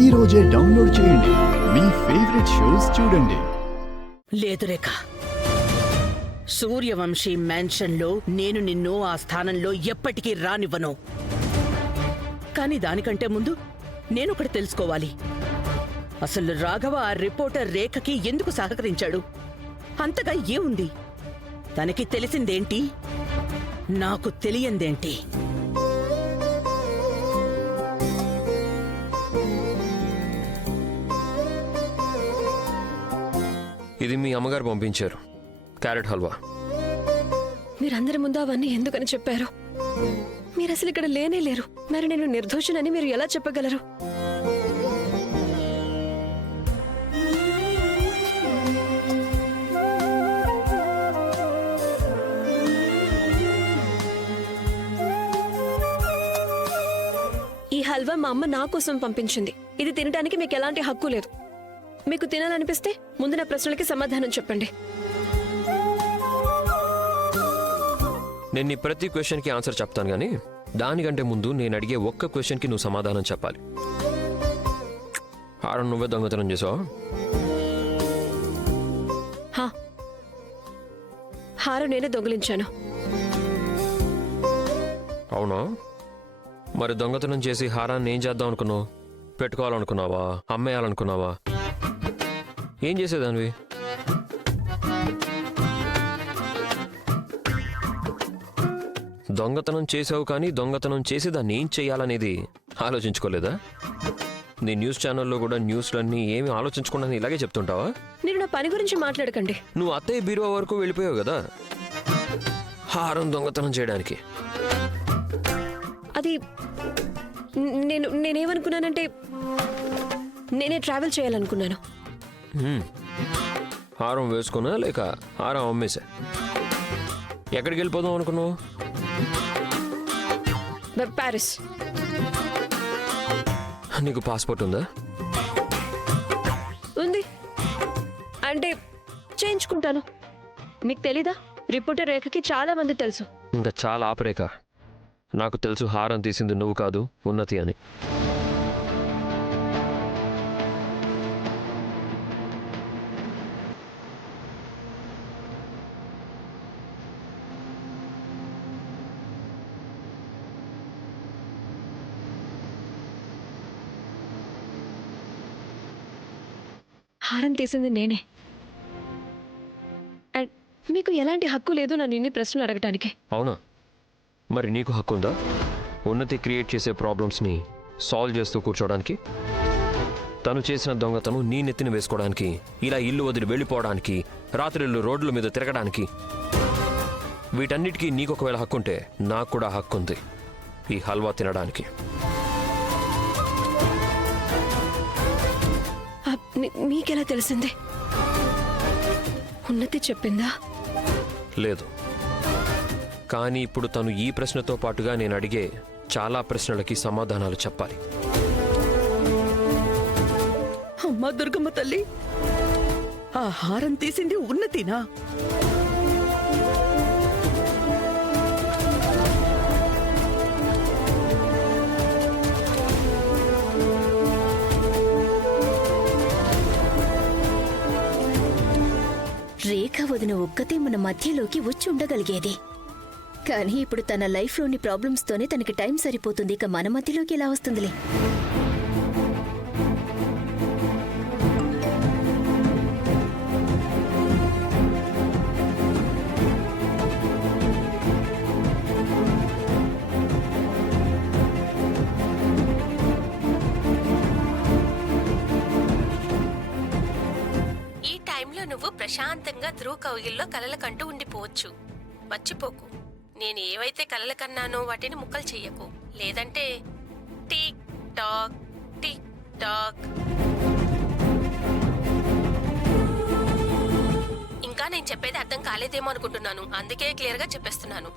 ఈ రోజే డౌన్లోడ్ చేయండి. మీ ఫేవరెట్ షోస్ చూడండి. లేదు రేఖ, సూర్యవంశీ మ్యాన్షన్లో నేను నిన్ను ఆ స్థానంలో ఎప్పటికీ రానివ్వను. కానీ దానికంటే ముందు నేనొకటి తెలుసుకోవాలి. అసలు రాఘవ ఆ రిపోర్టర్ రేఖకి ఎందుకు సహకరించాడు? అంతగా ఏముంది? తనకి తెలిసిందేంటి, నాకు తెలియందేంటి? ఇది మీ అమ్మగారు పంపించారు, క్యారెట్ హల్వా. మీరందరి ముందు అవన్నీ ఎందుకని చెప్పారు? మీరు అసలు ఇక్కడ లేనే లేరు. మరి నేను నిర్దోషునని మీరు ఎలా చెప్పగలరు? ఈ హల్వా మా అమ్మ నా కోసం పంపించింది. ఇది తినడానికి మీకు ఎలాంటి హక్కు లేదు. మీకు తినాలనిపిస్తే ముందు నా ప్రశ్నలకి సమాధానం చెప్పండి. నేను నీ ప్రతి క్వశ్చన్కి ఆన్సర్ చెప్తాను, కానీ దానికంటే ముందు నేను అడిగే ఒక్క క్వశ్చన్కి నువ్వు సమాధానం చెప్పాలి. హారం నువ్వే దొంగతనం చేసావా? హారం నేనే దొంగిలించాను. అవునా? మరి దొంగతనం చేసి హారాన్ని ఏం చేద్దాం అనుకున్నావు? పెట్టుకోవాలనుకున్నావా? అమ్మేయాలనుకున్నావా? ఏం చేసేదానివి? దొంగతనం చేసావు, కానీ దొంగతనం చేసి దాన్ని ఏం చెయ్యాలనేది ఆలోచించుకోలేదా? నీ న్యూస్ ఛానల్లో కూడా న్యూస్లన్నీ ఏమి ఆలోచించకుండా ఇలాగే చెప్తుంటావా? మీరు నా పని గురించి మాట్లాడకండి. నువ్వు అత్తయ్య బీరువా వరకు వెళ్ళిపోయావు కదా హారం దొంగతనం చేయడానికి. అది నేనేమనుకున్నానంటే నేనే ట్రావెల్ చేయాలనుకున్నాను. హారం వేసుకున్నా లేక హారం అమ్మేసా? ఎక్కడికి వెళ్ళిపోదాం అనుకున్నావు? ప్యారిస్. నీకు పాస్పోర్ట్ ఉందా? ఉంది. అంటే చేయించుకుంటాను. మీకు తెలీదా? రిపోర్టర్ రేఖకి చాలా మంది తెలుసు. ఇంకా చాలా ఆపరేక. నాకు తెలుసు హారం తీసింది నువ్వు కాదు, ఉన్నతి అని. హారం తీసింది నేనే. అండ్ మీకు ఎలాంటి హక్కు లేదు నన్ను ఇన్ని ప్రశ్నలు అడగటానికి. అవునా? మరి నీకు హక్కు ఉందా ఉన్నతి క్రియేట్ చేసే ప్రాబ్లమ్స్ని సాల్వ్ చేస్తూ కూర్చోడానికి? తను చేసిన దొంగతనం నీ నెత్తిన వేసుకోవడానికి, ఇలా ఇల్లు వదిలి వెళ్ళిపోవడానికి, రాత్రిళ్ళు రోడ్ల మీద తిరగడానికి, వీటన్నిటికీ నీకు ఒకవేళ హక్కుంటే నాకు కూడా హక్కు ఉంది ఈ హల్వా తినడానికి. మీకెలా తెలిసింది? ఉన్నతి చెప్పిందా? లేదు, కానీ ఇప్పుడు తను ఈ ప్రశ్నతో పాటుగా నేను అడిగే చాలా ప్రశ్నలకి సమాధానాలు చెప్పాలి. అమ్మా దుర్గమ్మ తల్లి, ఆ హారం తీసింది ఉన్నతినా? రేఖ వదిన ఒక్కతే మన మధ్యలోకి వచ్చి ఉండగలిగేది. కానీ ఇప్పుడు తన లైఫ్లోని ప్రాబ్లమ్స్తోనే తనకి టైం సరిపోతుంది. ఇక మన మధ్యలోకి ఎలా వస్తుందిలే? ఈ టైంలో నువ్వు ప్రశాంతంగా ధ్రువ కౌగిల్లో కలల కంటూ ఉండిపోవచ్చు. మర్చిపోకు, నేను ఏవైతే కలలు కన్నానో వాటిని ముక్కలు చెయ్యకు, లేదంటే టిక్ టాక్ టిక్ టాక్. ఇంకా నేను చెప్పేది అర్థం కాలేదేమో అనుకుంటున్నాను, అందుకే క్లియర్గా చెప్పేస్తున్నాను.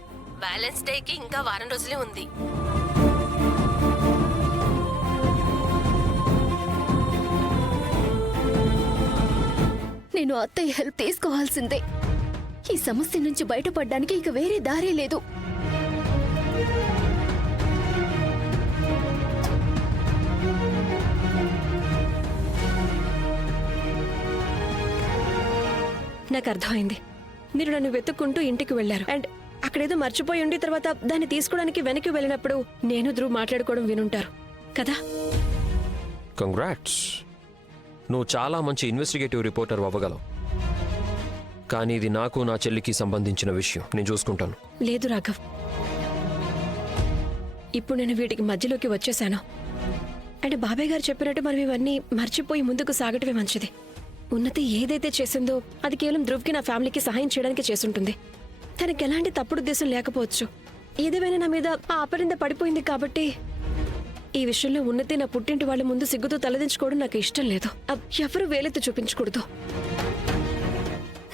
వ్యాలెన్స్ డేకి ఇంకా వారం రోజులే ఉంది. నేను అత్తయ్య హెల్ప్ తీసుకోవాల్సిందే. ఈ సమస్య నుంచి బయటపడడానికి ఇక వేరే దారే లేదు. నాకు అర్థమైంది. మీరు నన్ను వెతుక్కుంటూ ఇంటికి వెళ్లారు అండ్ అక్కడేదో మర్చిపోయి ఉండి తర్వాత దాన్ని తీసుకోవడానికి వెనక్కి వెళ్ళినప్పుడు నేను ధ్రువ్ మాట్లాడుకోవడం వినుంటారు కదా. కంగ్రాట్స్, నువ్వు చాలా మంచి ఇన్వెస్టిగేటివ్ రిపోర్టర్ అవ్వగలవు. కానీ ఇది నాకు నా చెల్లికి సంబంధించిన విషయం, నేను చూసుకుంటాను. లేదు రాఘవ్, ఇప్పుడు నేను వీటికి మధ్యలోకి వచ్చేసాను. అంటే బాబాయ్ గారు చెప్పినట్టు మనం ఇవన్నీ మర్చిపోయి ముందుకు సాగటమే మంచిది. ఉన్నతి ఏదైతే చేసిందో అది కేవలం ధ్రువ్కి నా ఫ్యామిలీకి సహాయం చేయడానికి చేసుంటుంది. తనకి ఎలాంటి తప్పుడు ఉద్దేశం లేకపోవచ్చు. ఏదేమైనా నా మీద ఆ అపరింద పడిపోయింది కాబట్టి ఈ విషయంలో ఉన్నతి నా పుట్టింటి వాళ్ళ ముందు సిగ్గుతో తలదించుకోవడం నాకు ఇష్టం లేదు. ఎవరు వేలెత్తి చూపించకూడదు.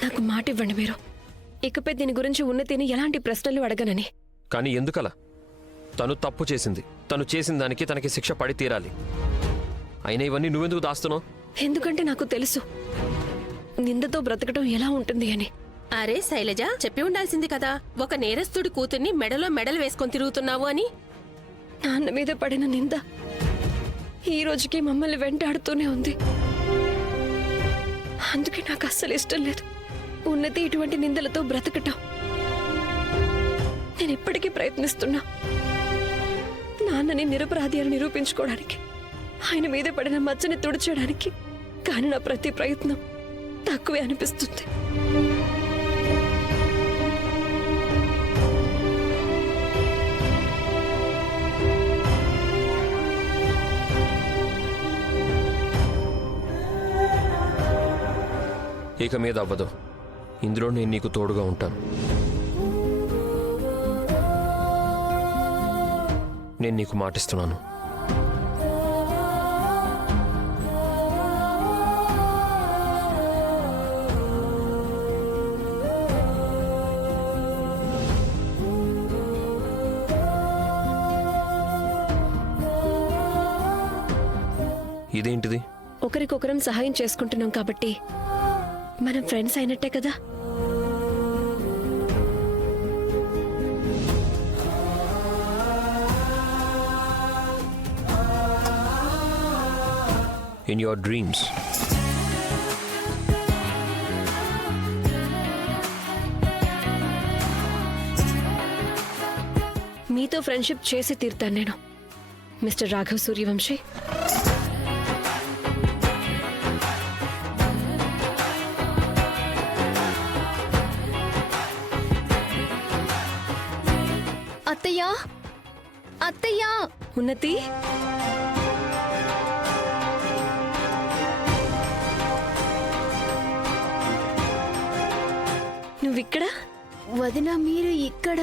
నాకు మాట ఇవ్వండి మీరు. ఇకపై దీని గురించి ఉన్నతిని ఎలాంటి ప్రశ్నలు అడగనని. కానీ ఎందుకలా? తను తప్పు చేసింది. తను చేసిన దానికి తనకి శిక్ష పడి తీరాలి. అయినా ఇవన్నీ నువ్వెందుకు దాస్తున్నావు? ఎందుకంటే నాకు తెలుసు నిందతో బ్రతకటం ఎలా ఉంటుంది అని. అరే శైలజ, చెప్పి ఉండాల్సింది కదా, ఒక నేరస్తుడి కూతుర్ని మెడలో మెడలు వేసుకొని తిరుగుతున్నావు అని. నాన్న మీద పడిన నింద ఈ రోజుకి మమ్మల్ని వెంటాడుతూనే ఉంది. అందుకే నాకు అస్సలు ఇష్టం లేదు ఉన్నతి ఇటువంటి నిందలతో బ్రతకటం. నేను ఇప్పటికీ ప్రయత్నిస్తున్నా నాన్నని నిరపరాధి అని నిరూపించుకోవడానికి, ఆయన మీద పడిన మచ్చని తుడిచేయడానికి. కానీ నా ప్రతి ప్రయత్నం తక్కువే అనిపిస్తుంది. ఇక మీద అవ్వదు. ఇందులో నేను నీకు తోడుగా ఉంటాను. నేను నీకు మాటిస్తున్నాను. ఇదేంటిది? ఒకరికొకరం సహాయం చేసుకుంటున్నాం కాబట్టి మనం ఫ్రెండ్స్ అయినట్టే కదా. In your dreams. మీతో ఫ్రెండ్షిప్ చేసి తీరుతాను నేను, మిస్టర్ రాఘవ్ సూర్యవంశీ. అత్తయ్యా, అత్తయ్యా. ఉన్నతి, నువ్విక్కడ? వదిన మీరు ఇక్కడ?